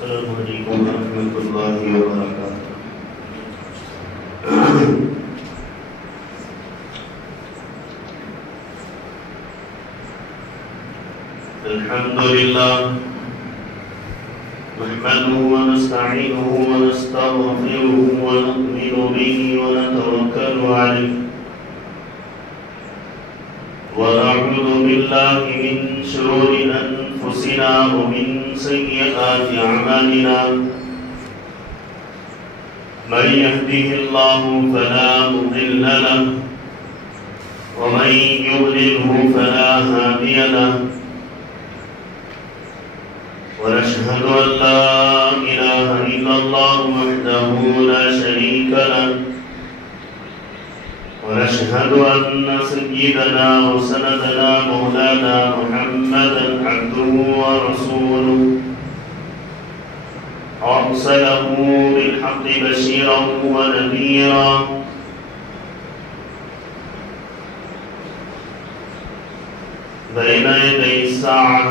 السلام علیکم ورحمۃ اللہ وبرکاتہ۔ الحمد للہ نحمده ونستعینه ونستغفره ونؤمن به ونتوکل علیہ ونعوذ باللہ من شرور انفسنا ومن سیئات اعمالنا من يهده الله فلا مضل له ومن يضلله فلا هادي له ونشهد أن لا إله إلا الله وحده لا شريك له ونشهد أن سيدنا وسندنا مولانا محمدا عبده ورسوله أرسله بالحق بشيرا ونذيرا بين يدي الساعة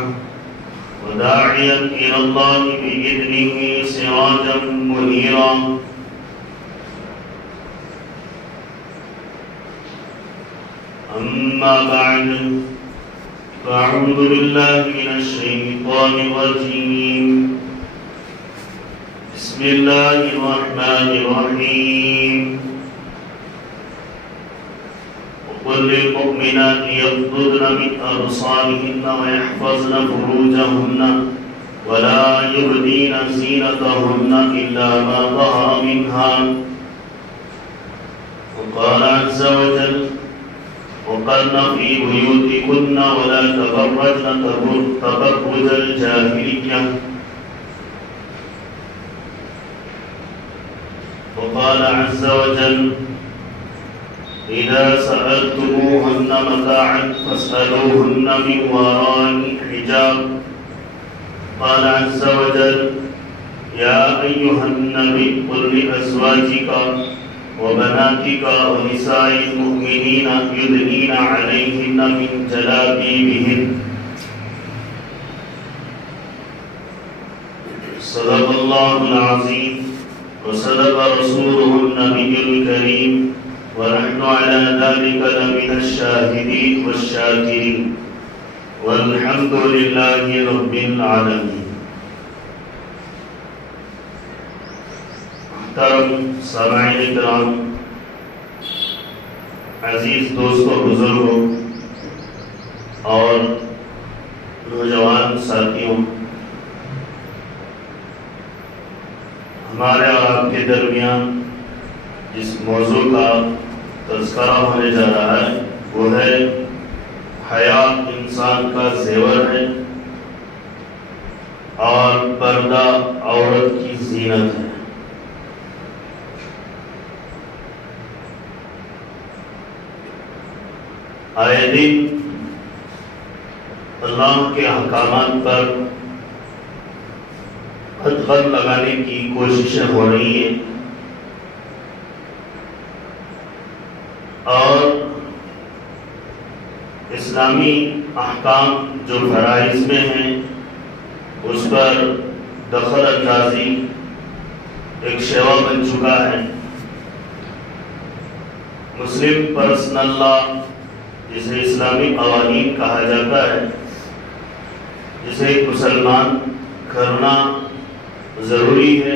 وداعيا إلى الله بإذنه سراجا منيرا أما بعد فأعوذ بالله من الشيطان الرجيم بسم الله الرحمن الرحيم وقل للمؤمنات يغضضن من أبصارهن ويحفظن فروجهن ولا يبدين زينتهن إلا ما ظهر منها وقال عز وجل وقرن في بيوتكن ولا تبرجن تبرج الجاهلية وقال عز وجل إذا سألتموهن متاعا فاسألوهن من وراء حجاب قال عز وجل يا أيها النبي قل لأزواجك وبناتك ونساء المؤمنين يدنين عليهن من جلابيبهن صدق الله العظيم وصدق رسوله النبي الكريم ونحن على ذلك لمن الشاهدين والشاكرين والحمد لله رب العالمين۔ محترم سامعین کرام، عزیز دوستوں، بزرگوں اور نوجوان ساتھیوں، ہمارے اور آپ کے درمیان جس موضوع کا تذکرہ ہونے جا رہا ہے وہ ہے حیا انسان کا زیور ہے اور پردہ عورت کی زینت ہے۔ آئے دن اللہ کے احکامات پر خط لگانے کی کوششیں ہو رہی ہیں اور اسلامی احکام جو فرائض میں ہیں اس پر دخل اندازی ایک شیوا بن چکا ہے۔ مسلم پرسنل لا جسے اسلامی قوانین کہا جاتا ہے، جسے ایک مسلمان کرنا ضروری ہے،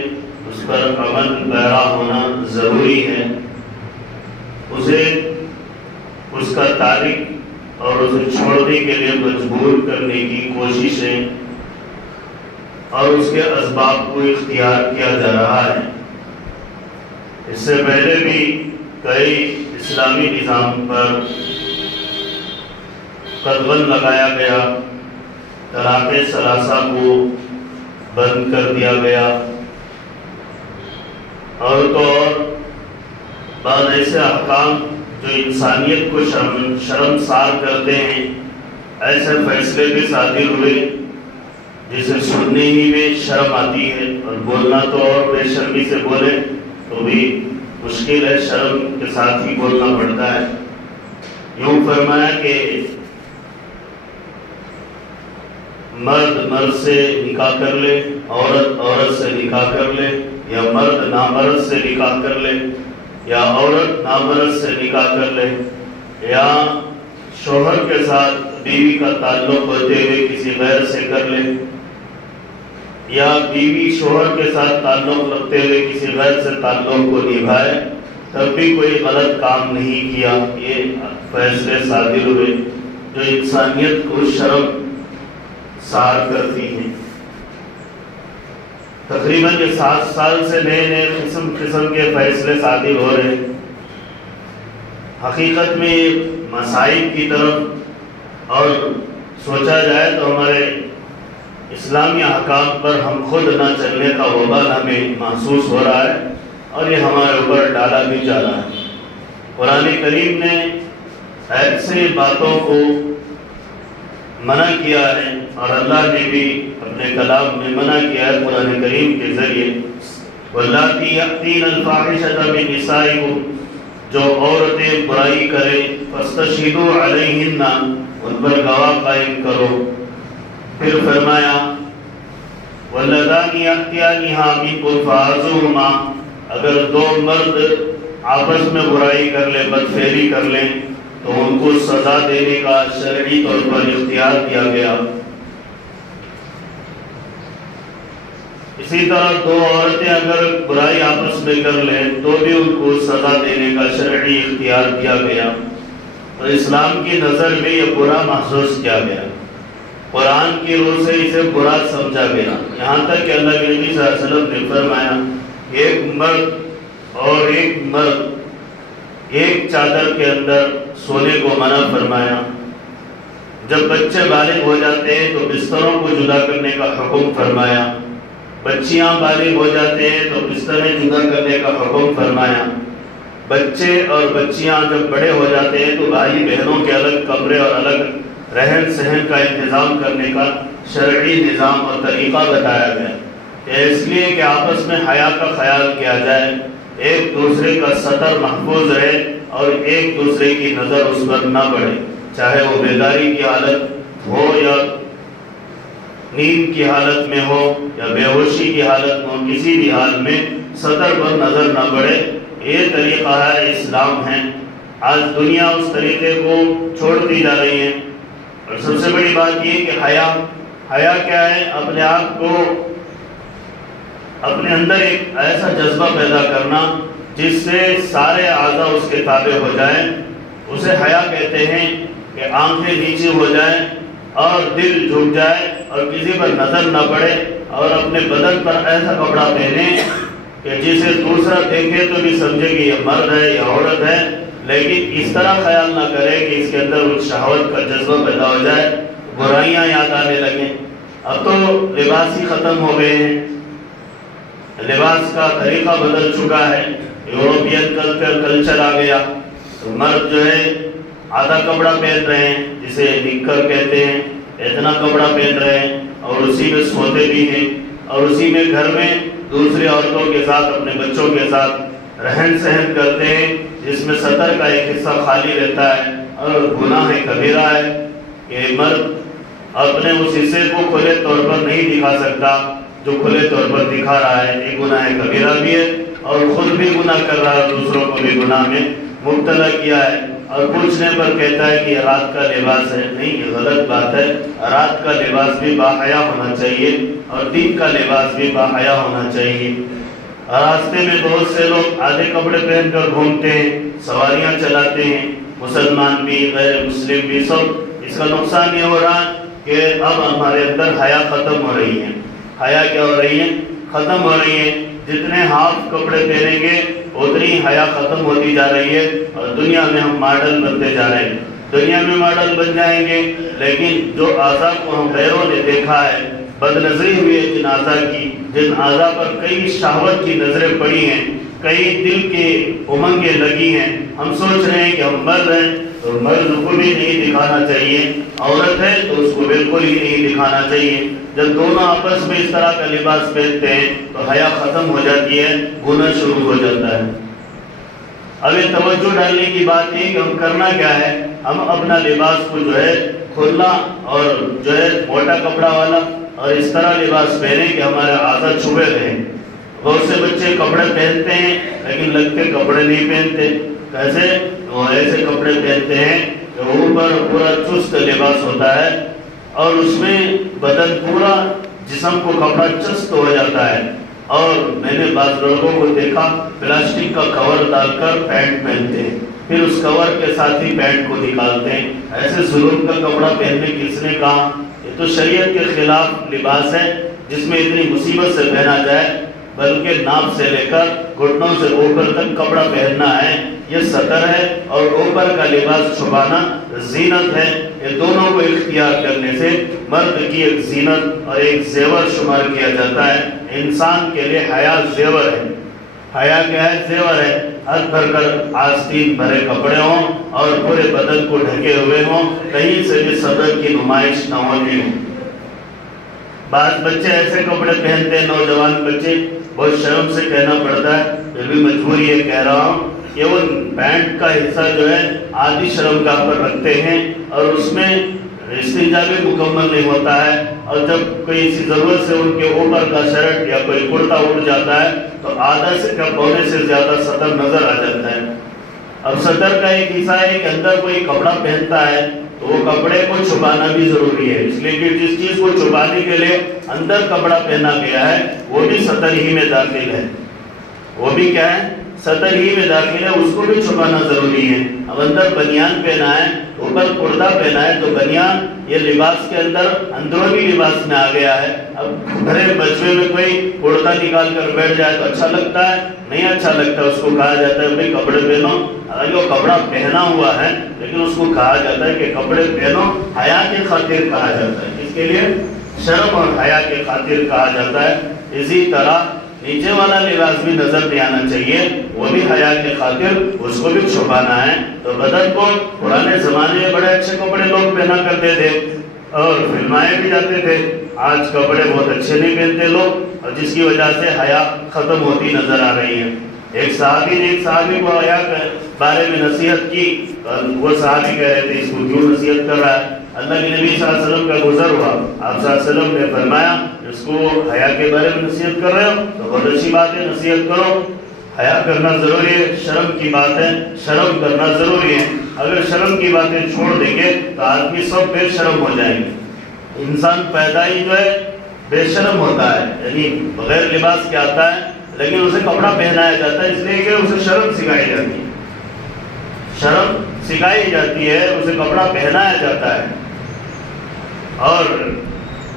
اس پر عمل پیرا ہونا ضروری ہے، اسے اس کا تارک اور اسے چھوڑنے کے لیے مجبور کرنے کی کوششیں اور اس کے اسباب کو اختیار کیا جا رہا ہے۔ اس سے پہلے بھی کئی اسلامی نظام پر قدغن لگایا گیا، طلاق ثلاثہ کو بند کر دیا گیا، اور تو اور بعض ایسے احکام جو انسانیت کو شرمسار کرتے ہیں، ایسے فیصلے بھی صادر ہوئے جسے سننے ہی میں شرم آتی ہے، اور بولنا تو اور بے شرمی سے بولے تو بھی مشکل ہے، شرم کے ساتھ ہی بولنا پڑتا ہے۔ یوں فرمایا کہ مرد مرد سے نکاح کر لے، عورت عورت سے نکاح کر لے، یا مرد نامرد سے نکاح کر لے، یا عورت نامرد سے نکاح کر لے، یا شوہر کے ساتھ بیوی کا تعلق ہوتے ہوئے کسی غیر سے کر لے، یا بیوی شوہر کے ساتھ تعلق رکھتے ہوئے کسی غیر سے تعلق کو نبھائے، تب بھی کوئی غلط کام نہیں کیا۔ یہ فیصلے صادر ہوئے جو انسانیت کو شرم سار کرتی ہیں۔ تقریباً یہ 7 سال سے نئے نئے قسم کے فیصلے صادر ہو رہے ہیں۔ حقیقت میں یہ مصائب کی طرف اور سوچا جائے تو ہمارے اسلامی احکام پر ہم خود نہ چلنے کا وبال ہمیں محسوس ہو رہا ہے، اور یہ ہمارے اوپر ڈالا بھی جا رہا ہے۔ قرآن کریم نے ایسے باتوں کو منع کیا ہے، اور اللہ نے بھی اپنے کلام میں منع کیا ہے قرآن کریم کے ذریعے، وَاللَّاتِي يَأْتِينَ الْفَاحِشَةَ مِن نِّسَائِكُمْ، جو عورتیں برائی کریں، فَاسْتَشْهِدُوا عَلَيْهِنَّ، ان پر گواہ قائم کرو۔ پھر فرمایا وَاللَّذَانِ يَأْتِيَانِهَا مِنكُمْ فَآذُوهُمَا، اگر 2 مرد آپس میں برائی کر لیں، بدفعلی کر لیں، تو ان کو سزا دینے کا شرعی طور پر اختیار دیا گیا۔ اسی طرح 2 عورتیں اگر برائی آپس میں کر لیں تو بھی ان کو سزا دینے کا شرعی اختیار دیا گیا، اور اسلام کی نظر میں یہ برا محسوس کیا گیا، قرآن کی روح سے اسے برا سمجھا گیا، یہاں تک کہ اللہ کے نبی صلی اللہ علیہ وسلم نے فرمایا ایک مرد اور ایک مرد ایک چادر کے اندر سونے کو منع فرمایا۔ جب بچے بالغ ہو جاتے ہیں تو بستروں کو جدا کرنے کا حکم فرمایا، بچیاں بالغ ہو جاتے ہیں تو بستریں جدا کرنے کا حکم فرمایا، بچے اور بچیاں جب بڑے ہو جاتے ہیں تو بھائی بہنوں کے الگ کمرے اور الگ رہن سہن کا انتظام کرنے کا شرعی نظام اور طریقہ بتایا گیا، اس لیے کہ آپس میں حیا کا خیال کیا جائے، ایک دوسرے کا سطر محفوظ رہے اور ایک دوسرے کی نظر اس پر نہ پڑے، چاہے وہ بیداری کی حالت ہو یا نیند کی حالت میں ہو یا بے ہوشی کی حالت میں ہو، کسی بھی حال میں سطر پر نظر نہ پڑے۔ یہ طریقہ ہے اسلام ہے۔ آج دنیا اس طریقے کو چھوڑتی جا رہی ہے، اور سب سے بڑی بات یہ کہ حیا کیا ہے؟ اپنے آپ کو اپنے اندر ایک ایسا جذبہ پیدا کرنا جس سے سارے اعضاء اس کے تابع ہو جائیں، اسے حیا کہتے ہیں کہ آنکھیں نیچے ہو جائیں اور دل جھک جائے اور کسی پر نظر نہ پڑے، اور اپنے بدن پر ایسا کپڑا پہنے کہ جسے دوسرا دیکھے تو بھی سمجھے کہ یہ مرد ہے یا عورت ہے، لیکن اس طرح خیال نہ کرے کہ اس کے اندر اس شہوت کا جذبہ پیدا ہو جائے، برائیاں یاد آنے لگیں۔ اب تو لباس ہی ختم ہو گئے ہیں، لباس کا طریقہ بدل چکا ہے، یورپین کلچر آ گیا، تو مرد جو ہے آدھا کپڑا پہن رہے ہیں جسے نکر کہتے ہیں، اتنا کپڑا پہن رہے ہیں اور اسی میں سوتے بھی ہیں، اور اسی میں گھر میں دوسری عورتوں کے ساتھ اپنے بچوں کے ساتھ رہن سہن کرتے ہیں، جس میں سطر کا ایک حصہ خالی رہتا ہے، اور گناہ کبیرہ ہے کہ مرد اپنے اس حصے کو کھلے طور پر نہیں دکھا سکتا جو کھلے طور پر دکھا رہا ہے، یہ گناہ کبیرہ بھی ہے، اور خود بھی گناہ کر رہا ہے، دوسروں کو بھی گناہ میں مبتلا کیا ہے، اور پوچھنے پر کہتا ہے کہ یہ رات کا لباس ہے۔ نہیں، یہ غلط بات ہے، رات کا لباس بھی باحیا ہونا چاہیے، اور دن کا لباس بھی باحیا ہونا چاہیے۔ راستے میں بہت سے لوگ آدھے کپڑے پہن کر گھومتے ہیں، سواریاں چلاتے ہیں، مسلمان بھی غیر مسلم بھی، سب اس کا نقصان یہ ہو رہا کہ اب ہمارے اندر حیا ختم ہو رہی ہے۔ حیا کیا ہو رہی ہے؟ ختم ہو رہی ہے۔ جتنے ہاف کپڑے پہنیں گے اتنی حیا ختم ہوتی جا رہی ہے، اور دنیا میں ہم ماڈل بنتے جا رہے ہیں، دنیا میں ماڈل بن جائیں گے، لیکن جو اعضاء کو ہم غیروں نے دیکھا ہے، بد نظری ہوئی ہے جن اعضاء کی، جن اعضاء پر کئی شہوت کی نظریں پڑی ہیں، کئی دل کے امنگیں لگی ہیں، ہم سوچ رہے ہیں کہ ہم مرد ہیں تو مرد کو بھی نہیں دکھانا چاہیے، عورت ہے تو اس کو بالکل ہی نہیں دکھانا چاہیے۔ جب دونوں آپس میں اس طرح کا لباس پہنتے ہیں تو حیا ختم ہو جاتی ہے، گناہ شروع ہو جاتا ہے۔ اب یہ توجہ ڈالنے کی بات ہے کہ ہم کرنا کیا ہے، ہم اپنا لباس کو جو ہے کھلا اور جو ہے موٹا کپڑا والا اور اس طرح لباس پہنے کہ ہمارے اعضاء چھپے رہیں۔ بہت سے بچے کپڑے پہنتے ہیں لیکن لگتے کپڑے نہیں پہنتے۔ کیسے؟ وہ ایسے کپڑے پہنتے ہیں کہ اوپر پورا چست لباس ہوتا ہے اور اس میں بدن پورا جسم کو کپڑا چست ہو جاتا ہے، اور میں نے بعض لوگوں کو دیکھا پلاسٹک کا کور ڈال کر پینٹ پہنتے ہیں، پھر اس کور کے ساتھ ہی پینٹ کو نکالتے ہیں۔ ایسے ظلم کا کپڑا پہننے کس نے کہا؟ یہ تو شریعت کے خلاف لباس ہے جس میں اتنی مصیبت سے پہنا جائے، بلکہ ناف سے لے کر گھٹنوں سے اوپر تک کپڑا پہننا ہے، یہ سطر ہے، اور اوپر کا لباس چھپانا زینت ہے۔ یہ دونوں کو اختیار کرنے سے مرد کی ایک زینت اور ایک زیور شمار کیا جاتا ہے۔ انسان کے لیے حیا زیور ہے۔ حیا کیا ہے؟ زیور ہے۔ ہاتھ بھر کر آستین بھرے کپڑے ہوں اور پورے بدن کو ڈھکے ہوئے ہوں، کہیں سے بھی صدر کی نمائش نہ ہوتی ہو۔ بعض بچے ایسے کپڑے پہنتے ہیں، نوجوان بچے، بہت شرم سے کہنا پڑتا ہے، پھر بھی مجبوری ہے کہہ رہا ہوں کہ وہ پینٹ کا حصہ جو ہے آدھی شرم گاہ پر رکھتے ہیں اور اس میں استنجا بھی مکمل نہیں ہوتا ہے، اور جب کوئی سی ضرورت سے ان کے اوپر کا شرٹ یا کوئی کرتا اڑ جاتا ہے تو آدھا سے کم پونے سے زیادہ سطر نظر آ جاتا ہے۔ اب سطر کا ایک حصہ ہے کہ اندر کوئی کپڑا پہنتا ہے تو وہ کپڑے کو چھپانا بھی ضروری ہے، اس لیے کہ جس چیز کو چھپانے کے لیے اندر کپڑا پہنا گیا ہے وہ بھی سطر ہی میں داخل ہے، وہ بھی کیا ہے؟ سطر ہی میں داخل ہے، اس کو بھی چھپانا ضروری ہے۔ اب اندر بنیان پہنا ہے، اوپر کرتا پہنا ہے، تو بنیان یہ لباس کے اندر اندرونی لباس میں آ گیا ہے۔ اب بھرے بچے میں کوئی کرتا نکال کر بیٹھ جائے تو اچھا لگتا ہے؟ نہیں اچھا لگتا۔ اس کو کہا جاتا ہے بھائی کپڑے پہنو، حالانکہ وہ کپڑا پہنا ہوا ہے لیکن اس کو کہا جاتا ہے کہ کپڑے پہنو، حیا کی خاطر کہا جاتا ہے۔ اس کے لیے شرم اور حیا کی خاطر کہا جاتا ہے۔ اسی طرح نیچے والا لباس بھی نظر نہیں آنا چاہیے، وہ بھی حیا کی خاطر اس کو بھی چھپانا ہے۔ تو بدن کو پرانے زمانے میں بڑے اچھے کپڑے لوگ پہنا کرتے تھے اور فلمائے بھی جاتے تھے، آج کپڑے بہت اچھے نہیں پہنتے لوگ، اور جس کی وجہ سے حیا ختم ہوتی نظر آ رہی ہے۔ ایک صحابی نے ایک صحابی کو حیا کے بارے میں نصیحت کی، اور وہ صحابی کہہ رہے تھے اس کو کیوں نصیحت کر رہا ہے؟ اللہ کے نبی صلی اللہ علیہ وسلم کا گزر ہوا، آپ صلی اللہ علیہ وسلم نے فرمایا اس کو حیا کے بارے میں نصیحت کر رہے ہو تو بہت اچھی بات ہے، نصیحت کرو، حیا کرنا ضروری ہے، شرم کی بات ہے، شرم کرنا ضروری ہے۔ اگر شرم کی باتیں چھوڑ دیں گے تو آدمی سب بے شرم ہو جائیں گے۔ انسان پیدا ہی جو ہے بے شرم ہوتا ہے، یعنی بغیر لباس کے آتا ہے، لیکن اسے کپڑا پہنایا جاتا ہے اس لیے کہ اسے شرم سکھائی جاتی ہے، شرم سکھائی جاتی ہے، اسے کپڑا پہنایا جاتا ہے۔ اور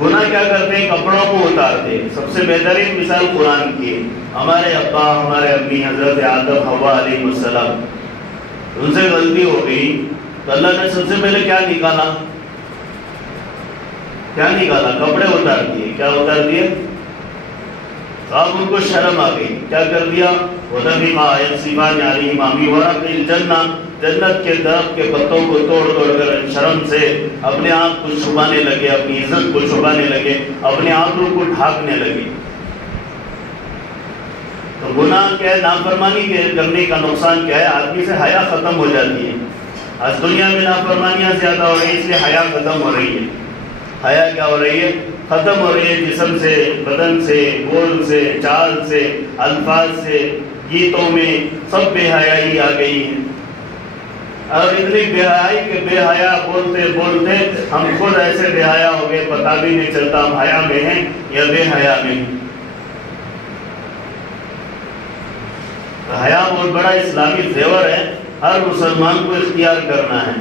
گناہ کیا کرتے ہیں؟ کپڑوں کو اتارتے ہیں۔ سب سے بہترین مثال قرآن کی ہے، ہمارے ابا ہمارے امی حضرت آدم حوا علیہ السلام، ان سے غلطی ہو گئی تو اللہ نے سب سے پہلے کیا نکالا؟ کیا نکالا؟ کپڑے اتار دیے۔ کیا اتار دیے؟ اب ان کو شرم آ گئی، کیا کر دیا؟ وَتَفِقَا يَنْسِفَانِ عَلَيْهِمَا مِنْ وَرَقِ الْجَنَّةِ، جنت کے درخت کے پتوں کو توڑ توڑ کر شرم سے اپنے آپ کو چھپانے لگے، اپنی عزت کو چھپانے لگے، اپنے آنکھوں کو ڈھانکنے لگے۔ تو گناہ کیا ہے؟ نافرمانی کے کرنے کا نقصان کیا ہے؟ آدمی سے حیا ختم ہو جاتی ہے۔ آج دنیا میں نافرمانیاں زیادہ ہو رہی ہیں، اس لیے حیا ختم ہو رہی ہے۔ حیا کیا ہو رہی ہے؟ ختم ہو رہی ہے، جسم سے، بدن سے، بول سے، چال سے، الفاظ سے، گیتوں میں سب بے حیائی آ گئی ہے، اور اتنی بے حیائی کہ بے حیا بولتے بولتے ہم خود ایسے بے حیا ہو گئے، پتہ بھی نہیں چلتا ہم حیا میں ہیں یا بے حیا میں ہیں۔ حیا بہت بڑا اسلامی زیور ہے، ہر مسلمان کو اختیار کرنا ہے،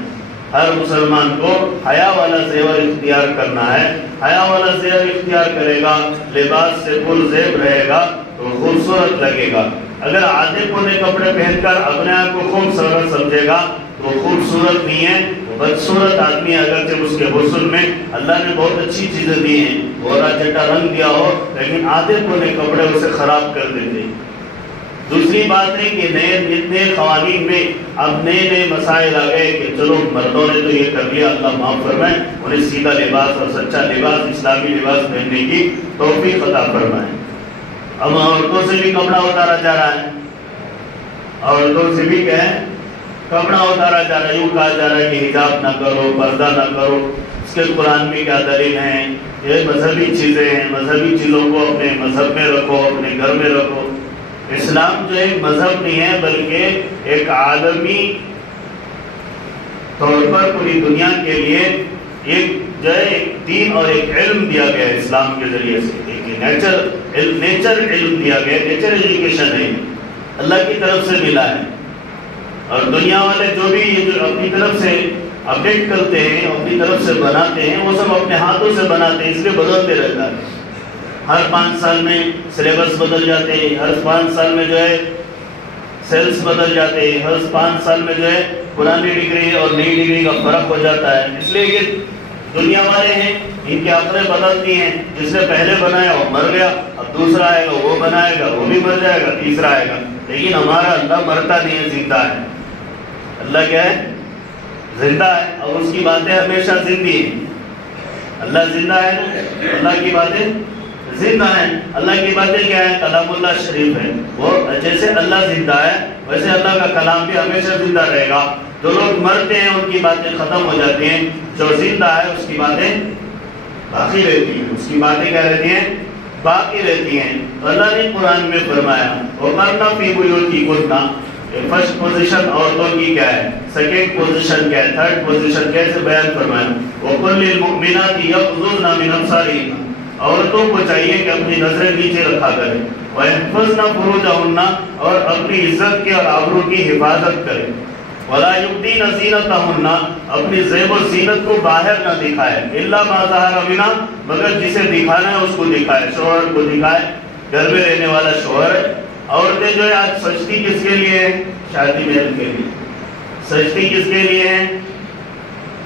ہر مسلمان کو حیا والا زیور اختیار کرنا ہے۔ حیا والا زیور اختیار کرے گا، لباس سے پر زیب رہے گا تو خوبصورت لگے گا۔ اگر آدھے پونے کپڑے پہن کر اپنے آپ کو خوبصورت سمجھے گا تو خوبصورت نہیں ہے، بدصورت آدمی، اگرچہ اس کے حسن میں اللہ نے بہت اچھی چیزیں دی ہیں، گورا چٹا رنگ دیا ہو، لیکن آدھے پونے کپڑے اسے خراب کر دیتے ہیں۔ دوسری بات ہے کہ نئے قوانین میں اب نئے مسائل آ گئے کہ چلو مردوں نے تو یہ کر لیا، اللہ معاف فرمائے، انہیں سیدھا لباس اور سچا لباس، اسلامی لباس پہننے کی توفیق عطا فرمائے۔ اب عورتوں سے بھی کپڑا اتارا جا رہا ہے، عورتوں سے بھی کیا ہے؟ کپڑا اتارا جا رہا ہے، یوں کہا جا رہا ہے کہ حجاب نہ کرو، پردہ نہ کرو. اس کے قرآن میں کیا دلیل ہیں؟ یہ مذہبی چیزیں ہیں، مذہبی چیزوں کو اپنے مذہب میں رکھو، اپنے گھر میں رکھو. اسلام جو ایک مذہب نہیں ہے بلکہ ایک عالمی طور پر پوری دنیا کے لیے ایک جو ہے ایک دین اور ایک علم دیا گیا ہے. اسلام کے ذریعے سے ایک نیچر علم دیا گیا ہے، نیچر ایجوکیشن ہے، اللہ کی طرف سے ملا ہے. اور دنیا والے جو بھی یہ جو اپنی طرف سے اپڈیٹ کرتے ہیں، اپنی طرف سے بناتے ہیں، وہ سب اپنے ہاتھوں سے بناتے ہیں، اس لیے بدلتے رہتا ہے. ہر 5 سال میں سلیبس بدل جاتے ہیں، ہر 5 سال میں جو ہے سیلس بدل جاتے ہیں، ہر 5 سال میں جو ہے پرانی ڈگری اور نئی ڈگری کا فرق ہو جاتا ہے. اس لیے یہ دنیا والے ہیں، ان کی عقلیں بدلتی ہیں. جس نے پہلے بنایا وہ مر گیا، اب دوسرا آئے گا وہ بنائے گا وہ بھی مر جائے گا، تیسرا آئے گا. لیکن ہمارا اللہ مرتا نہیں ہے، زندہ ہے. اللہ کیا ہے؟ زندہ ہے، اور اس کی باتیں ہمیشہ زندی ہیں. اللہ زندہ ہے، اللہ کی باتیں زندہ ہیں. اللہ کی باتیں کیا ہے؟ کلام اللہ شریف ہے. وہ جیسے اللہ زندہ ہے ویسے اللہ کا کلام بھی ہمیشہ زندہ رہے گا. جو لوگ مرتے ہیں ان کی باتیں ختم ہو جاتی ہیں، جو زندہ ہے اس کی باتیں باقی رہتی ہیں. اس کی باتیں کیا رہتی ہیں؟ باقی رہتی ہیں. اللہ نے قرآن میں فرمایا وَقَرْنَ فِي بُيُوتِكُنَّ. فرسٹ پوزیشن عورتوں کی کیا ہے، سیکنڈ پوزیشن کیا ہے، تھرڈ پوزیشن کیسے بیان فرمایا. وَقُلْ لِلْمُؤْمِنَاتِ يَغْضُضْنَ مِنْ أَبْصَارِهِنَّ. عورتوں کو چاہیے کہ اپنی نظریں نیچے رکھا کریں. وَيَحْفَظْنَ فُرُوجَهُنَّ. اور اپنی عزت کے اور آبرو کی حفاظت کریں. وَلَا يُبْدِينَ زِينَتَهُنَّ. اپنی زیب و زینت کو باہر نہ دکھائے. إِلَّا مَا ظَهَرَ مِنْهَا. مگر جسے دکھانا ہے اس کو دکھائے. شوہر کو دکھائے، گھر میں رہنے والا شوہر. عورتیں جو ہے آج سجتی کس کے لیے ہیں؟ شادی محل کے لیے. سجتی کس کے لیے ہیں؟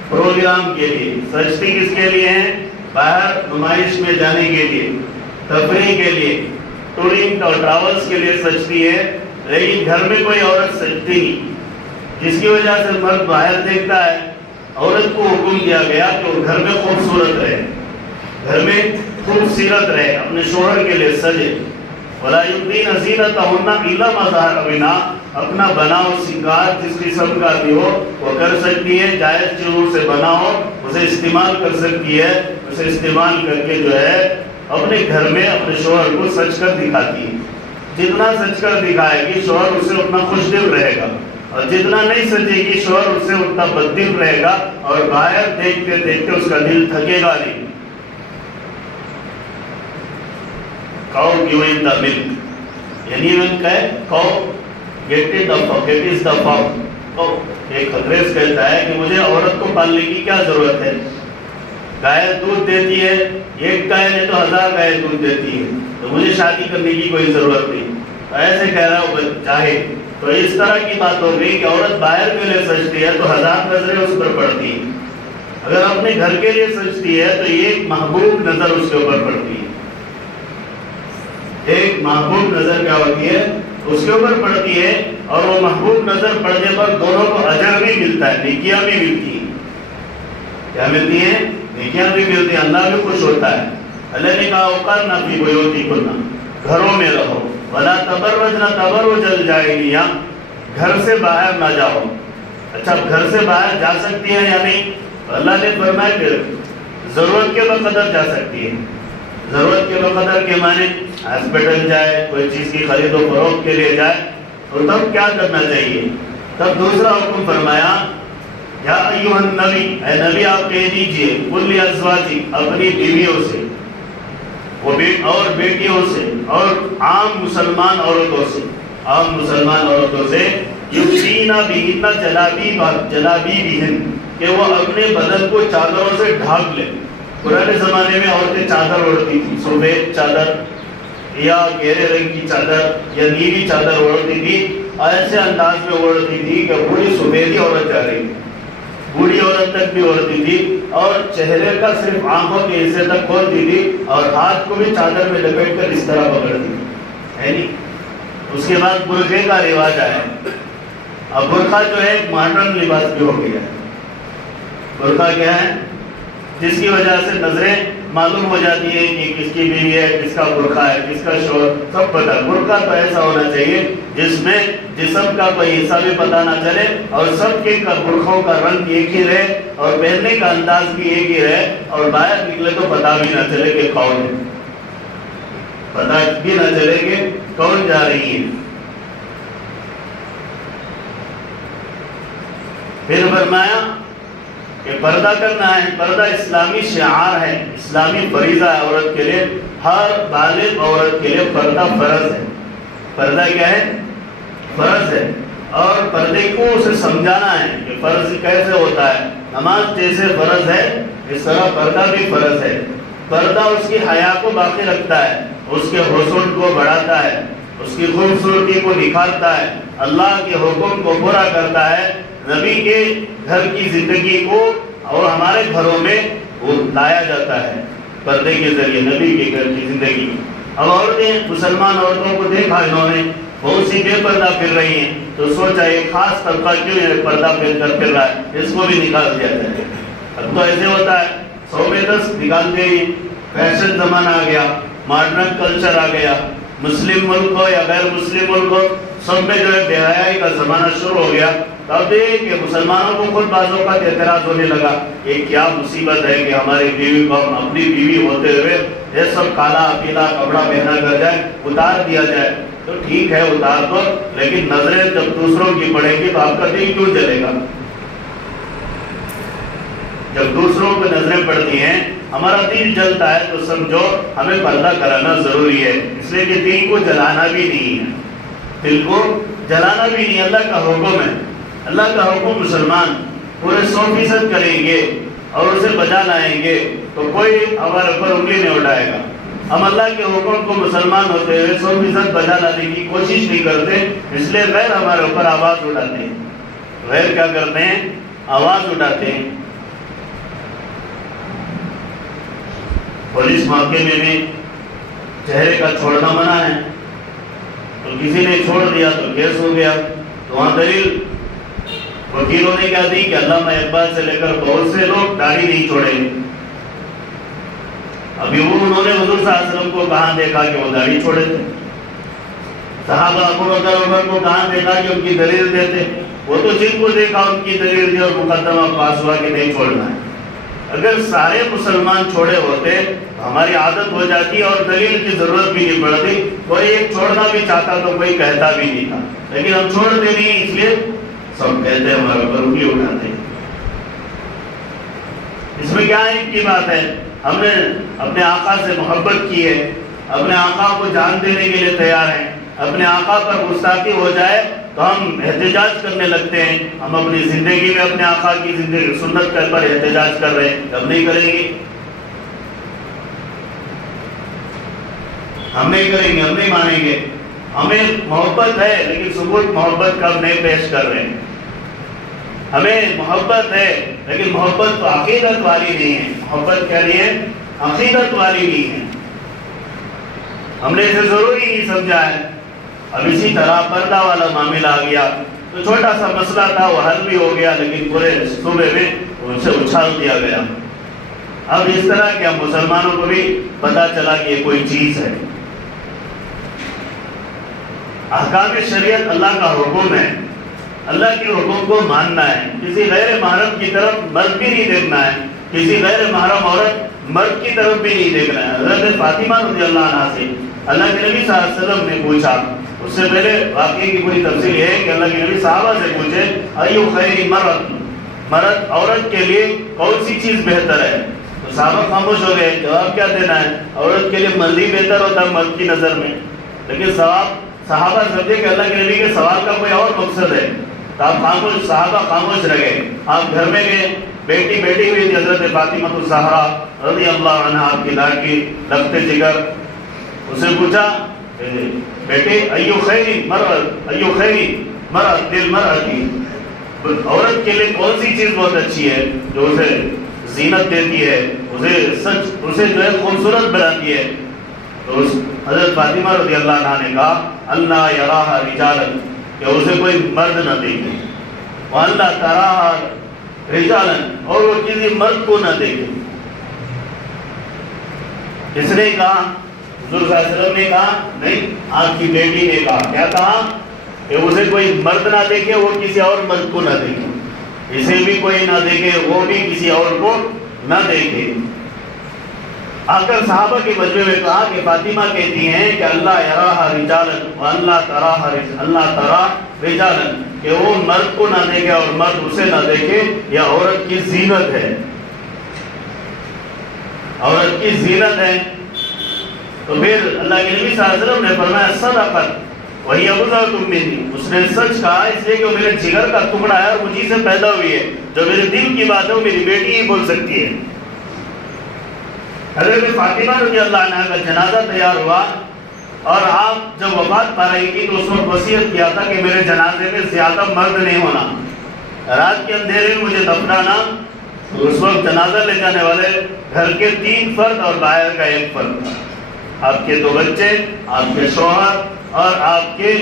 پروگرام کے لیے. سجتی کس کے لیے ہیں؟ باہر نمائش میں جانے کے لیے، تفریح کے لیے، ٹورنگ اور ٹراولز کے لیے سجتی ہے. لیکن گھر میں کوئی عورت سجتی نہیں، جس کی وجہ سے مرد باہر دیکھتا ہے. عورت کو حکم دیا گیا کہ وہ گھر میں خوبصورت رہے، گھر میں خوبصورت رہے، اپنے شوہر کے لیے سجے. وَلَا يُبْدِينَ زِينَتَهُنَّ إِلَّا مَا ظَهَرَ مِنْهَا. اپنا بناؤ سنگار جس قسم کا بھی ہو وہ کر سکتی ہے، جائز چیزوں سے بنا ہو اسے استعمال کر سکتی ہے. اسے استعمال کر کے جو ہے اپنے گھر میں اپنے شوہر کو سج کر دکھاتی ہے. جتنا سج کر دکھائے گی شوہر اس سے اتنا خوش دل رہے گا، اور جتنا نہیں سجے گی شوہر اس سے اتنا بد دل رہے گا، اور باہر دیکھتے دیکھتے اس کا دل تھکے گا نہیں. cow giving the milk. Anyone کہے cow get is the fowl. ایک انگریز کہتا ہے کہ مجھے عورت کو پالنے کی کیا ضرورت ہے؟ گائے دودھ دیتی ہے، ایک گائے نے تو 1000 گائے دودھ دیتی ہے، تو مجھے شادی کرنے کی کوئی ضرورت نہیں. ایسے کہہ رہا ہوں چاہے. تو اس طرح کی بات ہو گئی کہ عورت باہر کے لیے سجتی ہے تو 1000 نظریں اس پر پڑتی ہیں. اگر اپنے گھر کے لیے سجتی ہے تو ایک محبوب نظر اس کے اوپر پڑتی ہے. ایک محبوب نظر کیا ہوتی ہے؟ اس کے اوپر پڑتی ہے. اور وہ محبوب نظر پڑنے پر دونوں کو اجر بھی ملتا ہے، نیکیاں بھی ملتی ہیں. کیا ملتی ہیں؟ نیکیاں بھی ملتی ہیں، اللہ بھی خوش ہوتا ہے. اللہ نے کہا وَقَرْنَ فِي بُيُوتِكُنَّ. گھروں میں رہو. وَلَا تَبَرَّجْنَ تَبَرُّجَ الْجَاهِلِيَّةِ. گھر سے باہر نہ جاؤ. اچھا گھر سے باہر جا سکتی ہے یا نہیں؟ اللہ نے فرمایا کہ ضرورت کے بقدر جا سکتی ہے. ضرورت کے بقدر کے معنی ہاسپٹل جائے، کوئی چیز کی خرید و فروخت کے لیے جائے، اور تب کیا کرنا چاہیے؟ تب دوسرا حکم فرمایا یا ایھا النبی، اے نبی آپ کہہ دیجئے قل لازواجک، اپنی بیویوں سے اور بیٹیوں سے اور عام مسلمان عورتوں سے، عام مسلمان عورتوں سے یبدین بہن جلابیبہن، کہ وہ اپنے بدن کو چادروں سے ڈھانپ لیں. پرانے زمانے میں عورتیں چادر اوڑھتی تھی، سفید چادر یا گہرے رنگ کی چادر یا نیلی چادر اوڑھتی تھی. ایسے انداز میں اوڑھتی تھی کہ پوری سفیدی عورت جا رہی تھی، بوڑھی عورت تک بھی اوڑھتی تھی، اور چہرے کا صرف آنکھوں کے حصے تک کھولتی تھی، اور ہاتھ کو بھی چادر میں لپیٹ کر اس طرح پکڑتی تھی، ہے نہیں. اس کے بعد برقعے کا رواج آیا. اب برقع جو ہے ایک ماڈرن لباس بھی ہو گیا. برقع کیا ہے؟ جس کی وجہ سے نظریں معلوم ہو جاتی ہے کہ کس کی بیوی ہے، کس کا برقع ہے، کس کا شوہر، سب پتہ۔ برقع تو ایسا ہونا چاہیے جس میں جسم کا کوئی حصہ بھی پتہ نہ چلے اور سب کے برقعوں کا رنگ ایک ہی رہے اور پہننے کا انداز بھی ایک ہی رہے اور باہر نکلے تو پتہ بھی نہ چلے کہ کون ہے، پتہ بھی نہ چلے کہ کون جا رہی ہے۔ پھر فرمایا کہ پردہ کرنا ہے، پردہ اسلامی شعار ہے، اسلامی فریضہ ہے عورت کے لیے، ہر بالغ عورت کے لیے پردہ فرض ہے۔ پردہ کیا ہے؟ فرض ہے، اور پردے کو اسے سمجھانا ہے کہ فرض کیسے ہوتا ہے۔ نماز جیسے فرض ہے اس طرح پردہ بھی فرض ہے۔ پردہ اس کی حیا کو باقی رکھتا ہے، اس کے حسن کو بڑھاتا ہے، اس کی خوبصورتی کو نکھارتا ہے، اللہ کے حکم کو پورا کرتا ہے، نبی کے گھر کی زندگی کو اور ہمارے گھروں میں وہ لایا جاتا ہے پردے کے ذریعے، نبی کے گھر کی زندگی۔ اب عورتیں، مسلمان عورتوں کو دیکھا انہوں نے بہت سی بے پردہ پھر رہی ہیں، تو سوچا ایک خاص طبقہ کیوں یہ پردہ پھر کر پھر رہا ہے، اس کو بھی نکال دیا جائے۔ اب تو ایسے ہوتا ہے 100 میں 10 نکالتے ہی، فیشن زمانہ آ گیا، ماڈرن کلچر آ گیا، مسلم ملک ہو یا غیر مسلم ملک ہو، سب میں جو ہے بے حیائی کا زمانہ شروع ہو گیا۔ تب کہ مسلمانوں کو خود بعض اوقات اعتراض ہونے لگا، یہ کیا مصیبت ہے کہ ہماری بیوی کو ہم اپنی بیوی ہوتے ہوئے یہ سب کالا پیلا کپڑا پہنا کر جائے، اتار دیا جائے۔ تو ٹھیک ہے اتار دو، لیکن نظریں جب دوسروں کی پڑیں گی تو آپ کا دل کیوں جلے گا؟ جب دوسروں پہ نظریں پڑتی ہیں ہمارا دل جلتا ہے، تو سمجھو ہمیں پردہ کرانا ضروری ہے، اس لیے کہ دل کو جلانا بھی نہیں ہے، دل کو جلانا بھی نہیں، اللہ کا حکم ہے۔ اللہ کا حکم مسلمان پورے 100% کریں گے اور اسے بجا لائیں گے تو کوئی ہمارے اوپر انگلی نہیں اٹھائے گا۔ ہم اللہ کے حکم کو مسلمان ہوتے ہوئے 100% بجا لانے کی کوشش نہیں کرتے، اس لیے غیر ہمارے اوپر آواز اٹھاتے ہیں۔ غیر کیا کرتے ہیں؟ آواز اٹھاتے ہیں۔ پولیس محکمے میں بھی چہرے کا چھوڑنا منع ہے، تو کسی نے چھوڑ دیا تو کیس ہو گیا، تو وہاں دلیل وکیلوں نے کیا دی کہ علامہ اقبال سے لے کر بہت سے لوگ داڑھی نہیں چھوڑیں گے۔ ابھی وہ انہوں نے حضور صلی اللہ علیہ وسلم کو کہاں دیکھا کہ وہ داڑھی چھوڑے تھے؟ صحابہ ابو بکر عمر کو کہاں دیکھا کہ ان کی دلیل دیتے؟ وہ تو جن کو دیکھا ان کی دلیل دی اور مقدمہ پاس ہوا کہ نہیں چھوڑنا ہے۔ اگر سارے مسلمان چھوڑے ہوتے تو ہماری عادت ہو جاتی اور دلیل کی ضرورت بھی نہیں پڑتی، کوئی ایک چھوڑنا بھی چاہتا تو کوئی کہتا بھی نہیں تھا، لیکن ہم چھوڑتے نہیں، اس لیے سب کہتے ہیں، ہمارے اوپر انگلی اٹھاتے ہیں۔ اس میں کیا عیب کی بات ہے؟ ہم نے اپنے آقا سے محبت کی ہے، اپنے آقا کو جان دینے کے لیے تیار ہیں، اپنے آقا پر گستاخی ہو جائے تو ہم احتجاج کرنے لگتے ہیں، ہم اپنی زندگی میں اپنے آقا کی زندگی سنت پر احتجاج کر رہے ہیں، اب نہیں کریں گے، ہم نہیں کریں گے، ہم نہیں مانیں گے۔ ہمیں محبت ہے لیکن ثبوت محبت کا ہم نہیں پیش کر رہے ہیں۔ ہمیں محبت ہے لیکن محبت تو عقیدت والی نہیں ہے، محبت کیا نہیں ہے؟ عقیدت والی نہیں ہے، ہم نے اسے ضروری نہیں سمجھا ہے۔ اب اسی طرح پردہ والا معاملہ آ گیا، تو چھوٹا سا مسئلہ تھا وہ حل بھی ہو گیا، لیکن پورے صوبے میں اسے اچھال دیا گیا۔ اب اس طرح کہ ہم مسلمانوں کو بھی پتا چلا کہ یہ کوئی چیز ہے۔ احکام شریعت اللہ کا حکم ہے، اللہ کے حکم کو ماننا ہے، کسی غیر محرم کی طرف مرد بھی نہیں دیکھنا ہے، کسی غیر محرم عورت مرد کی طرف بھی نہیں دیکھنا ہے۔ حضرت فاطمہ رضی اللہ عنہا سے اللہ کے نبی صلی اللہ علیہ وسلم نے پوچھا، اس سے پہلے واقعے کی پوری تفصیل یہ ہے کہ اللہ کے نبی صحابہ سے پوچھے ایو خیر مرد عورت کے لیے کون سی چیز بہتر ہے؟ تو صحابہ خاموش ہو گئے، جواب کیا دینا ہے؟ عورت کے لیے مرد ہی بہتر ہوتا ہے مرد کی نظر میں، لیکن صحابہ سمجھے کہ اللہ کے نبی کے سوال کا کوئی اور مقصد ہے، تو آپ خاموش، صحابہ خاموش رہ گئے۔ آپ گھر میں گئے، بیٹی بیٹھی ہوئی تھی حضرت فاطمہ الزہرا رضی اللہ عنہا، آپ کی لاڈلی لخت جگر، اسے پوچھا بیٹے ایو خیری مرد للمرأتی، عورت کے لیے کون سی چیز بہت اچھی ہے جو اسے زینت دیتی ہے، اسے جو ہے خوبصورت بناتی ہے؟ تو حضرت فاطمہ رضی اللہ عنہا نے کہا اللہ یراہا رجالا، کہ اسے کوئی مرد نہ دیکھے، وَأَلَّا تَرَاهَا رِجَالًا، اور وہ کسی مرد کو نہ دیکھے۔ کس نے کہا؟ حضور صلی اللہ علیہ وسلم نے کہا نہیں، آپ کی بیٹی نے کہا. کیا کہا؟ کہ اسے کوئی مرد نہ دیکھے، وہ کسی اور مرد کو نہ دیکھے، اسے بھی کوئی نہ دیکھے، وہ بھی کسی اور کو نہ دیکھے. آ کر صحابہ کے مجمع میں کہا کہ فاطمہ کہتی ہیں کہ اللہ یراہا رجالن واللہ تراہا اللہ ترا رجالن، کہ وہ مرد کو نہ دیکھے اور مرد اسے نہ دیکھے، یہ عورت کی زینت ہے، عورت کی زینت ہے. تو پھر اللہ کے نبی صلی اللہ علیہ وسلم نے فرمایا صدقت وہی ابوذر منی، اس نے سچ کہا اس لیے کہ وہ میرے جگر کا ٹکڑا ہے اور مجھے سے پیدا ہوئی ہے، جو میرے دل کی بات ہے وہ میری بیٹی ہی بول سکتی ہے. حضرت فاطمہ رضی اللہ عنہ کا جنازہ تیار ہوا اور آپ جب وفات پا رہی تھی تو اس وقت وصیت کیا تھا کہ میرے جنازے میں زیادہ مرد نہیں ہونا، رات کے اندھیرے میں مجھے دفنانا. اس وقت جنازہ لے جانے والے گھر کے 3 فرد اور باہر کا 1 فرد تھا، آپ کے 2 بچے، آپ کے شوہر اور آپ کے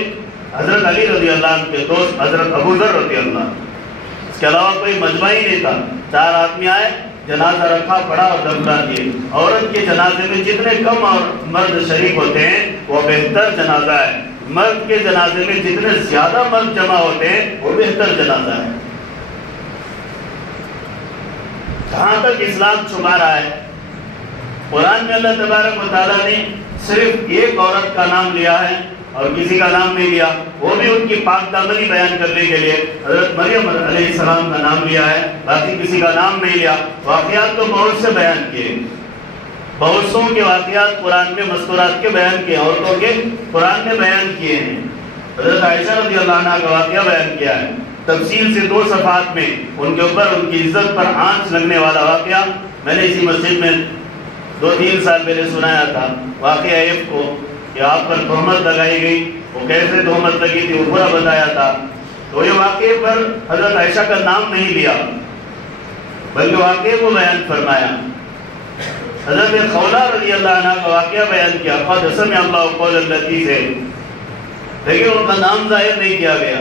حضرت علی رضی اللہ عنہ کے دوست حضرت ابوذر رضی اللہ عنہ. اس کے علاوہ کوئی مجمع ہی نہیں تھا. 4 آدمی آئے، جنازہ رکھا، پڑا اور دفنا دیے. عورت کے جنازے میں جتنے کم اور مرد شریک ہوتے ہیں وہ بہتر جنازہ ہے، مرد کے جنازے میں جتنے زیادہ مرد جمع ہوتے ہیں وہ بہتر جنازہ ہے. جہاں تک اسلام چھپا رہا ہے، قرآن میں اللہ تبارک و تعالیٰ نے صرف ایک عورت کا نام لیا ہے اور کسی کا نام نہیں لیا، وہ بھی ان کی پاک دامنی بیان کرنے کے لیے حضرت مریم علیہ السلام کا نام لیا ہے، باقی کسی کا نام نہیں لیا. واقعات تو بہت سے بیان کیے، بہت سو کے واقعات قرآن میں مذکورات کے بیان کیے، عورتوں کے قرآن میں بیان کیے ہیں. حضرت عائشہ رضی اللہ عنہ کا واقعہ بیان کیا ہے تفصیل سے 2 صفحات میں، ان کے اوپر ان کی عزت پر آنچ لگنے والا واقعہ. میں نے اسی مسجد میں 2-3 سال پہلے سنایا تھا واقعہ ایف کو، کہ آپ پر تہمت لگائی گئی، وہ کیسے تہمت لگی تھی وہ پورا بتایا تھا. تو یہ واقعے پر حضرت عائشہ کا نام نہیں لیا بلکہ واقعے کو بیان فرمایا. حضرت خولہ رضی اللہ عنہ کا واقعہ بیان کیا، قد سمع اللہ قول التی سے، لیکن ان کا نام ظاہر نہیں کیا گیا.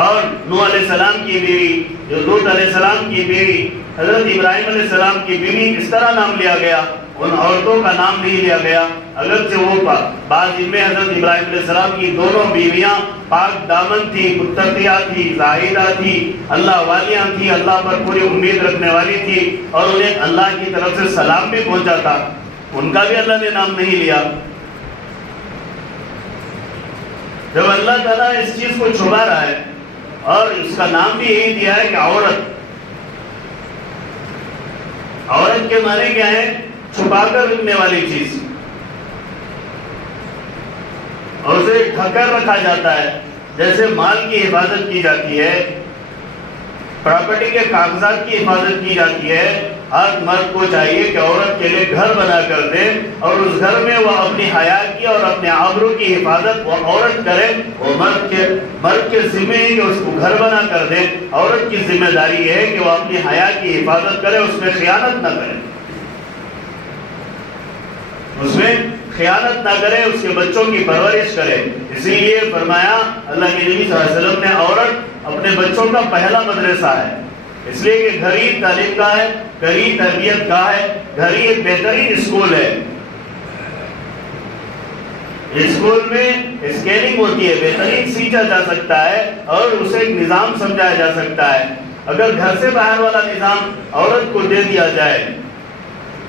اور نوح علیہ السلام کی بیوی، جو لوط علیہ السلام کی بیوی، حضرت ابراہیم علیہ السلام کی بیوی، اس طرح نام لیا گیا، ان عورتوں کا نام نہیں لیا گیا. اگرچہ وہ بعض ان میں حضرت ابراہیم علیہ السلام کی دونوں بیویاں پاک دامن تھی، متقیہ تھی، زاہدہ تھی، اللہ والیاں تھی، اللہ پر پوری امید رکھنے والی تھی اور انہیں اللہ کی طرف سے سلام بھی پہنچا تھا، ان کا بھی اللہ نے نام نہیں لیا. جب اللہ تعالیٰ اس چیز کو چھپا رہا ہے اور اس کا نام بھی یہی دیا ہے کہ عورت، عورت کے معنی کیا ہے؟ چھپا کر رکھنے والی چیز، اور اسے ڈھک کر رکھا جاتا ہے. جیسے مال کی حفاظت کی جاتی ہے، پراپرٹی کے کاغذات کی حفاظت کی جاتی ہے، ہر مرد کو چاہیے کہ عورت کے لیے گھر بنا کر دے اور اس گھر میں وہ اپنی حیا کی اور اپنے آبرو کی حفاظت وہ عورت کرے. وہ مرد کے ذمہ ہے کہ اس کو گھر بنا کر دے، عورت کی ذمہ داری ہے کہ وہ اپنی حیا کی حفاظت کرے، اس میں خیانت نہ کرے، اس میں خیانت نہ کرے، اس کے بچوں کی پرورش کرے. اسی لیے فرمایا اللہ کے نبی صلی اللہ علیہ وسلم نے عورت اپنے بچوں کا پہلا مدرسہ ہے، اس لیے کہ گھر ہی تعلیم کا ہے، گھر ہی تربیت کا ہے، گھر ہی ایک بہترین اسکول ہے. اسکول میں اسکیلنگ ہوتی ہے، بہترین سیکھا جا سکتا ہے اور اسے ایک نظام سمجھایا جا سکتا ہے. اگر گھر سے باہر والا نظام عورت کو دے دیا جائے،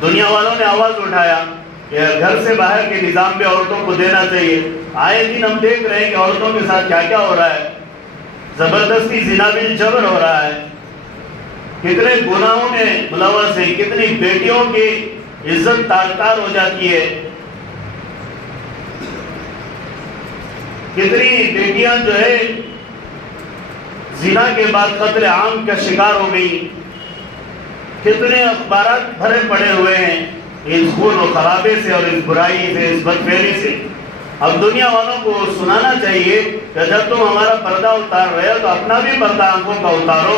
دنیا والوں نے آواز اٹھایا کہ گھر سے باہر کے نظام پہ عورتوں کو دینا چاہیے. آئے دن ہم دیکھ رہے ہیں کہ عورتوں کے ساتھ کیا کیا ہو رہا ہے، زبردستی زنا بالجبر ہو رہا ہے، کتنے گناہوں میں ملوث ہیں، کتنی بیٹیوں کی عزت تار تار ہو جاتی ہے، کتنی بیٹیاں جو ہے زنا کے بعد قتل عام کا شکار ہو گئی، کتنے اخبارات بھرے پڑے ہوئے ہیں اس خون و خرابے سے اور اس برائی سے، اس بدفعلی سے. اب دنیا والوں کو سنانا چاہیے کہ جب تم ہمارا پردہ اتار رہے ہو تو اپنا بھی پردہ آنکھوں کا اتارو،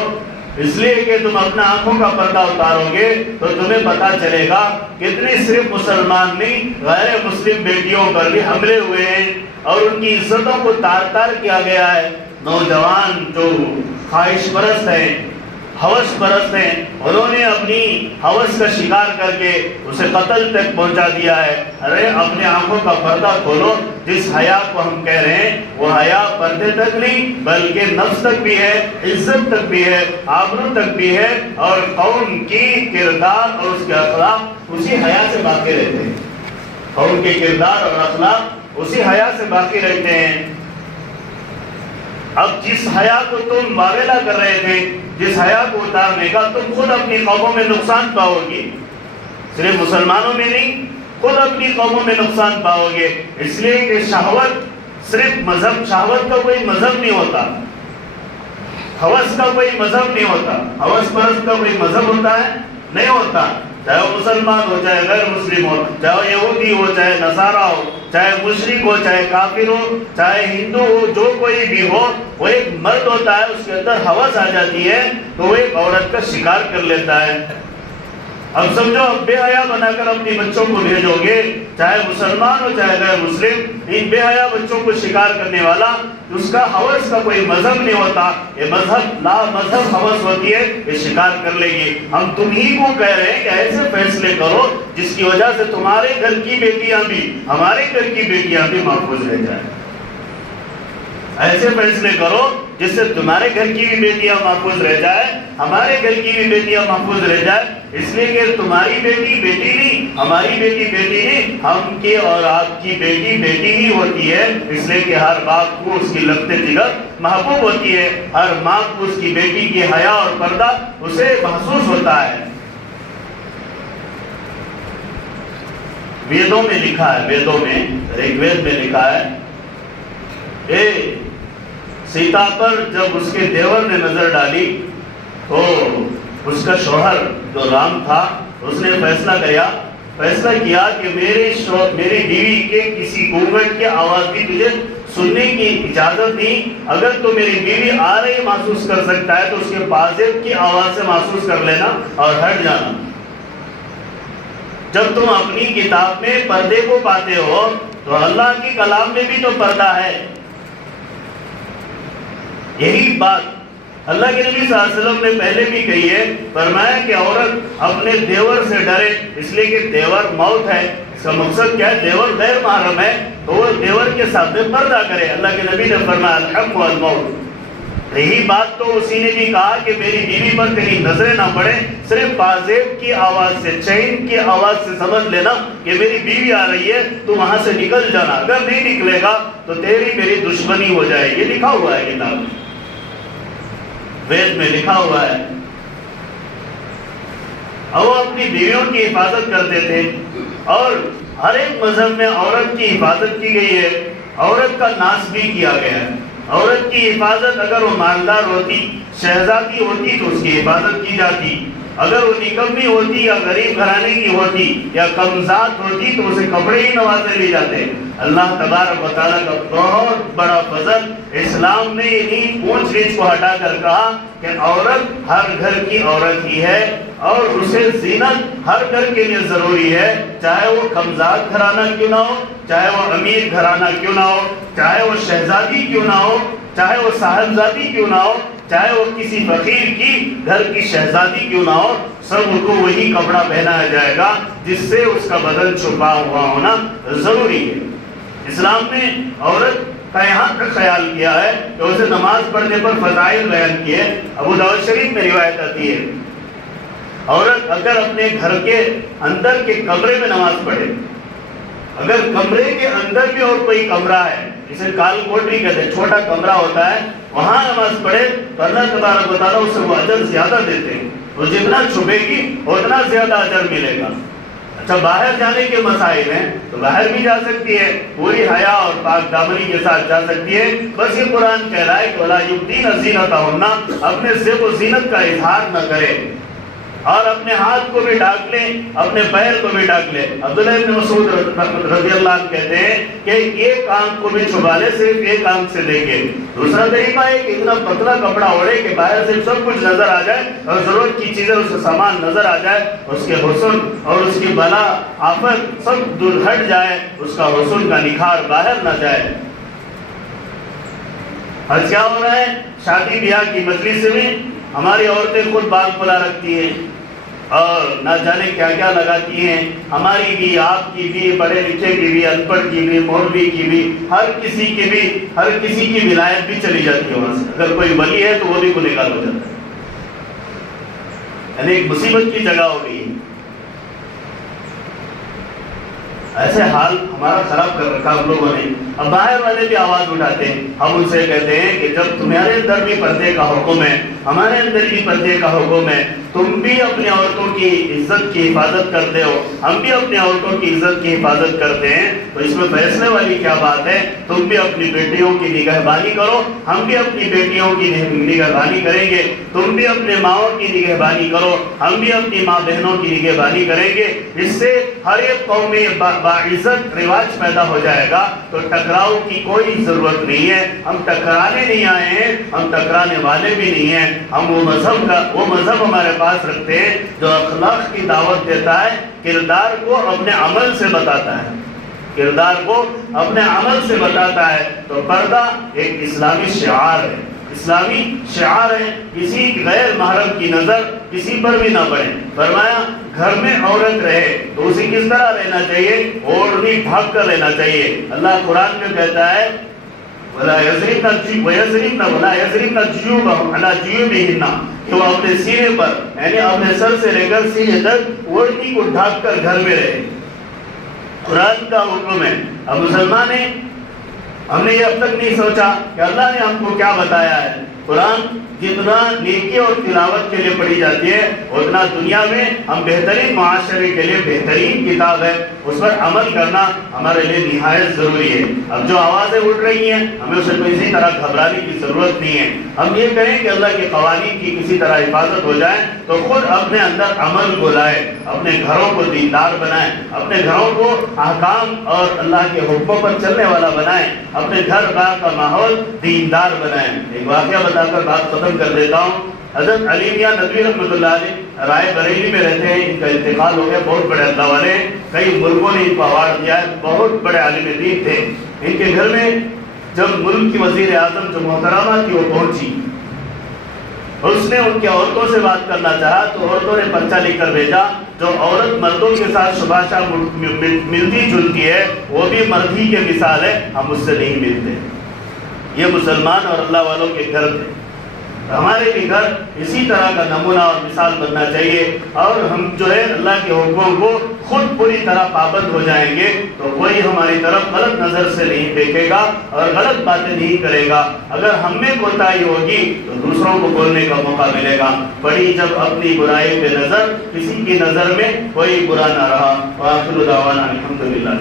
اس لیے کہ تم اپنا آنکھوں کا پردہ اتارو گے تو تمہیں پتا چلے گا کتنی صرف مسلمان نہیں غیر مسلم بیٹیوں پر بھی حملے ہوئے ہیں اور ان کی عزتوں کو تار تار کیا گیا ہے. نوجوان جو خواہش پرست ہیں، ہوس پرست ہیں، انہوں نے اپنی ہوس کا شکار کر کے اسے قتل تک پہنچا دیا ہے۔ ارے اپنے آنکھوں کا پردہ کھولو، جس حیا کو ہم کہہ رہے ہیں وہ حیا پردے تک نہیں بلکہ نفس تک بھی ہے، عزت تک بھی ہے، آبرو تک بھی ہے، اور قوم کی کردار اور اس کے اخلاق اسی حیا سے باقی رہتے ہیں۔ قوم کے کردار اور اخلاق اسی حیا سے باقی رہتے ہیں۔ اب جس حیا کو تم ماویلا کر رہے تھے، جس حیا کو اتارنے کا، تم خود اپنی قوموں میں نقصان پاؤ گے، صرف مسلمانوں میں نہیں، خود اپنی قوموں میں نقصان پاؤ گے۔ اس لیے کہ شہوت صرف مذہب، شہوت کا کوئی مذہب نہیں ہوتا، ہوس کا کوئی مذہب نہیں ہوتا، ہوس پرست کا کوئی مذہب ہوتا ہے؟ نہیں ہوتا۔ چاہے وہ مسلمان ہو، چاہے غیر مسلم ہو، چاہے وہ یہودی ہو، چاہے نصارہ ہو، چاہے مشرک ہو، چاہے کافر ہو، چاہے ہندو ہو، جو کوئی بھی ہو، وہ ایک مرد ہوتا ہے، اس کے اندر ہوس آ جاتی ہے تو وہ ایک عورت کا شکار کر لیتا ہے۔ اب سمجھو، اب بے حیا بنا کر اپنی بچوں کو بھیجو گے، چاہے مسلمان ہو چاہے غیر مسلم، ان بے حیا بچوں کو شکار کرنے والا، اس کا ہوس کا کوئی مذہب نہیں ہوتا، یہ مذہب لا مذہب ہوس ہوتی ہے، یہ شکار کر لے گی۔ ہم تمہیں کو کہہ رہے ہیں کہ ایسے فیصلے کرو جس کی وجہ سے تمہارے گھر کی بیٹیاں بھی، ہمارے گھر کی بیٹیاں بھی محفوظ رہ جائیں۔ ایسے فیصلے کرو جس سے تمہارے گھر کی بھی بیٹیاں محفوظ رہ جائے، ہمارے گھر کی بھی بیٹیاں محفوظ رہ جائے۔ اس لیے کہ تمہاری بیٹی بیٹی نہیں، ہماری بیٹی بیٹی نہیں، ہم کی اور آپ کی بیٹی بیٹی ہی ہوتی ہے۔ اس لیے کہ ہر باپ کو اس کی لگتے جگر محبوب ہوتی ہے، ہر ماں کو اس کی بیٹی کی حیا اور پردہ اسے محسوس ہوتا ہے۔ ویدوں میں لکھا ہے، ویدوں میں، ریگ وید میں لکھا ہے، سیتا پر جب اس کے دیور نے نظر ڈالی تو اس کا شوہر جو رام تھا، اس نے فیصلہ کیا کہ میری بیوی کے کسی گونگٹ کی آواز بھی تجھے سننے کی اجازت نہیں، اگر تو میری بیوی آ رہی محسوس کر سکتا ہے تو اس کے پازیب کی آواز سے محسوس کر لینا اور ہٹ جانا۔ جب تم اپنی کتاب میں پردے کو پاتے ہو تو اللہ کی کلام میں بھی تو پردہ ہے۔ یہی بات اللہ کے نبی صلی اللہ علیہ وسلم نے پہلے بھی کہی ہے، فرمایا کہ عورت اپنے دیور سے ڈرے، اس لیے کہ دیور موت ہے۔ اس کا مقصد کیا ہے؟ دیور غیر محرم ہے تو وہ دیور کے ساتھ پردہ کرے۔ اللہ کے نبی نے فرمایا الحق والموت۔ یہی بات تو اسی نے بھی کہا کہ میری بیوی پر کہیں نظریں نہ پڑے، صرف پازیب کی آواز سے، چین کی آواز سے سمجھ لینا کہ میری بیوی آ رہی ہے، تو وہاں سے نکل جانا، اگر نہیں نکلے گا تو تیری میری دشمنی ہو جائے گی۔ لکھا ہوا ہے کتاب، وید میں لکھا ہوا ہے۔ اور وہ اپنی بیویوں کی حفاظت کرتے تھے، اور ہر ایک مذہب میں عورت کی حفاظت کی گئی ہے، عورت کا ناز بھی کیا گیا ہے۔ عورت کی حفاظت، اگر وہ مالدار ہوتی، شہزادی ہوتی تو اس کی حفاظت کی جاتی، اگر وہ نکمی ہوتی یا غریب گھرانے کی ہوتی یا کمزاد ہوتی تو اسے کپڑے ہی نوازے لی جاتے۔ اللہ تبارک و تعالیٰ کا بہت بڑا فضل، اسلام نے انہیں پونچھ ریچھ کو ہٹا کر کہا کہ عورت ہر گھر کی عورت ہی ہے، اور اسے زینت ہر گھر کے لیے ضروری ہے، چاہے وہ کمزاد گھرانہ کیوں نہ ہو، چاہے وہ امیر گھرانہ کیوں نہ ہو، چاہے وہ شہزادی کیوں نہ ہو، چاہے وہ صاحبزادی کیوں نہ ہو، چاہے وہ کسی فقیر کی گھر کی شہزادی کیوں نہ ہو، سب کو وہی کپڑا پہنایا جائے گا جس سے اس کا بدن چھپا ہوا ہونا ضروری ہے۔ اسلام نے عورت کا یہاں تک خیال کیا ہے کہ اسے نماز پڑھنے پر فضائل بیان کیے۔ ابو داؤد شریف میں روایت آتی ہے، عورت اگر اپنے گھر کے اندر کے کمرے میں نماز پڑھے، اگر کمرے کے اندر بھی اور کوئی کمرہ ہے، جسے کال کوٹری کہتے ہیں، چھوٹا کمرہ ہوتا ہے، وہاں نماز پڑھے تو اللہ تبارک و تعالیٰ اسے وہ اجر زیادہ دیتے ہیں، وہ جتنا چھپے گی اتنا زیادہ اجر ملے گا۔ اچھا، باہر جانے کے مسائل ہیں تو باہر بھی جا سکتی ہے، پوری حیا اور پاک دامنی کے ساتھ جا سکتی ہے، بس یہ قرآن کہہ رہا ہے کہ وَلَا يُبْدِينَ زِينَتَهُنَّ، اپنے زیب و زینت کا اظہار نہ کرے، اور اپنے ہاتھ کو بھی ڈھانک لیں، اپنے پیر کو بھی ڈھانک لیں۔ عبداللہ ابن مسعود رضی اللہ عنہ کہتے ہیں کہ ایک آنکھ کو بھی چھپا لے، صرف ایک آنکھ سے دیکھے۔ دوسرا طریقہ ہے کہ اتنا پتلا کپڑا اوڑھے کہ باہر سے سب کچھ نظر آ جائے، اور ضرورت کی چیزیں، اس کا سامان نظر آ جائے، اس کے حسن اور اس کی بلا آفت سب دور ہٹ جائے، اس کا حسن کا نکھار باہر نہ جائے۔ آج کیا ہو رہا ہے؟ شادی بیاہ کی مجلس میں ہماری عورتیں خود بال کھلا رکھتی ہیں اور نہ جانے کیا کیا لگاتی ہیں. ہماری بھی، آپ کی بھی، بڑے لکھے کی بھی، ان پڑھ کی بھی، مولوی کی بھی، ہر کسی کی ولایت بھی چلی جاتی ہے وہاں سے. اگر کوئی ولی ہے تو وہ بھی گنہگار ہو جاتا ہے. یعنی ایک مصیبت کی جگہ ہو گئی ہے. ایسے حال ہمارا خراب کر رکھا ہم لوگوں نے. اب باہر والے بھی آواز اٹھاتے ہیں. ہم ان سے کہتے ہیں کہ جب تمہارے اندر بھی پردے کا حکم ہے، ہمارے اندر بھی پردے کا حکم ہے، تم بھی اپنی عورتوں کی عزت کی حفاظت کرتے ہو، ہم بھی اپنی عورتوں کی عزت کی حفاظت کرتے ہیں، تو اس میں فیصلے والی کیا بات ہے؟ تم بھی اپنی بیٹیوں کی نگہبانی کرو، ہم بھی اپنی بیٹیوں کی نگہبانی کریں گے. تم بھی اپنے ماؤں کی نگہبانی کرو، ہم بھی اپنی ماں بہنوں کی نگہبانی کریں گے. اس سے ہر ایک قوم میں باعزت رواج پیدا ہو جائے گا. تو ٹکراؤ کی کوئی ضرورت نہیں ہے. ہم ٹکرانے نہیں آئے ہیں، ہم ٹکرانے والے بھی نہیں ہیں. ہم وہ مذہب ہمارے پاس رکھتے ہیں جو اخلاق کی دعوت دیتا ہے، کردار کو اپنے عمل سے بتاتا ہے، کردار کو اپنے عمل سے بتاتا ہے. تو پردہ ایک اسلامی شعار ہے، اسلامی شعار ہے. کسی غیر محرم کی نظر کسی پر بھی نہ پڑے. فرمایا گھر میں عورت رہے تو اسے کس طرح رہنا چاہیے؟ اوڑھنی ڈھک کر رہنا چاہیے. اللہ قرآن میں کہتا ہے وَلَا يَضْرِبْنَ جُيُوبَهُنَّ عَلَىٰ جُيُوبِهِنَّ، کہ وہ اپنے سینے پر، یعنی اپنے سر سے لے کر سینے تک اوڑھنی کو ڈھک کر گھر میں رہے. قرآن کا حکم ہے. اب مسلمان ہیں، ہم نے یہ اب تک نہیں سوچا کہ اللہ نے ہم کو کیا بتایا ہے. قرآن جتنا نیکی اور تلاوت کے لیے پڑھی جاتی ہے اتنا دنیا میں ہم بہترین معاشرے کے لیے بہترین کتاب ہے. اس پر عمل کرنا ہمارے لیے نہایت ضروری ہے. اب جو آوازیں اٹھ رہی ہیں ہمیں اسے کسی طرح گھبرانے کی ضرورت نہیں ہے. ہم یہ کہیں کہ اللہ کے قوانین کی کسی طرح حفاظت ہو جائے تو خود اپنے اندر عمل کو لائے، اپنے گھروں کو دیندار بنائیں، اپنے گھروں کو احکام اور اللہ کے حکموں پر چلنے والا بنائیں، اپنے گھر بار کا ماحول دیندار بنائیں. ایک واقعہ بتا کر بات ختم کر دیتا ہوں. حضرت علی میاں ندوی رحمۃ اللہ علیہ رائے بریلی میں رہتے ہیں. ان کا انتقال ہو گیا. بہت بڑے اللہ والے ہیں، کئی ملکوں نے ان کو اوارڈ دیا ہے. بہت بڑے عالم دین تھے. ان کے گھر میں جب ملک کی وزیر اعظم جو محترمہ تھی وہ پہنچی، اس نے ان کی عورتوں سے بات کرنا چاہا تو عورتوں نے پرچہ لکھ کر بھیجا جو عورت مردوں کے ساتھ شباشہ ملتی جلتی ہے وہ بھی مرد ہی کے مثال ہے، ہم اس سے نہیں ملتے. یہ مسلمان اور اللہ والوں کے گھر تھے. ہمارے بھی گھر اسی طرح کا نمونہ اور مثال بننا چاہیے. اور ہم جو ہے اللہ کے حکموں کو خود پوری طرح پابند ہو جائیں گے تو کوئی ہماری طرف غلط نظر سے نہیں دیکھے گا اور غلط باتیں نہیں کرے گا. اگر ہم میں کوتاہی ہوگی تو دوسروں کو بولنے کا موقع ملے گا. پڑی جب اپنی برائی پہ نظر، کسی کی نظر میں کوئی برا نہ رہا. وآخر دعوانا الحمدللہ.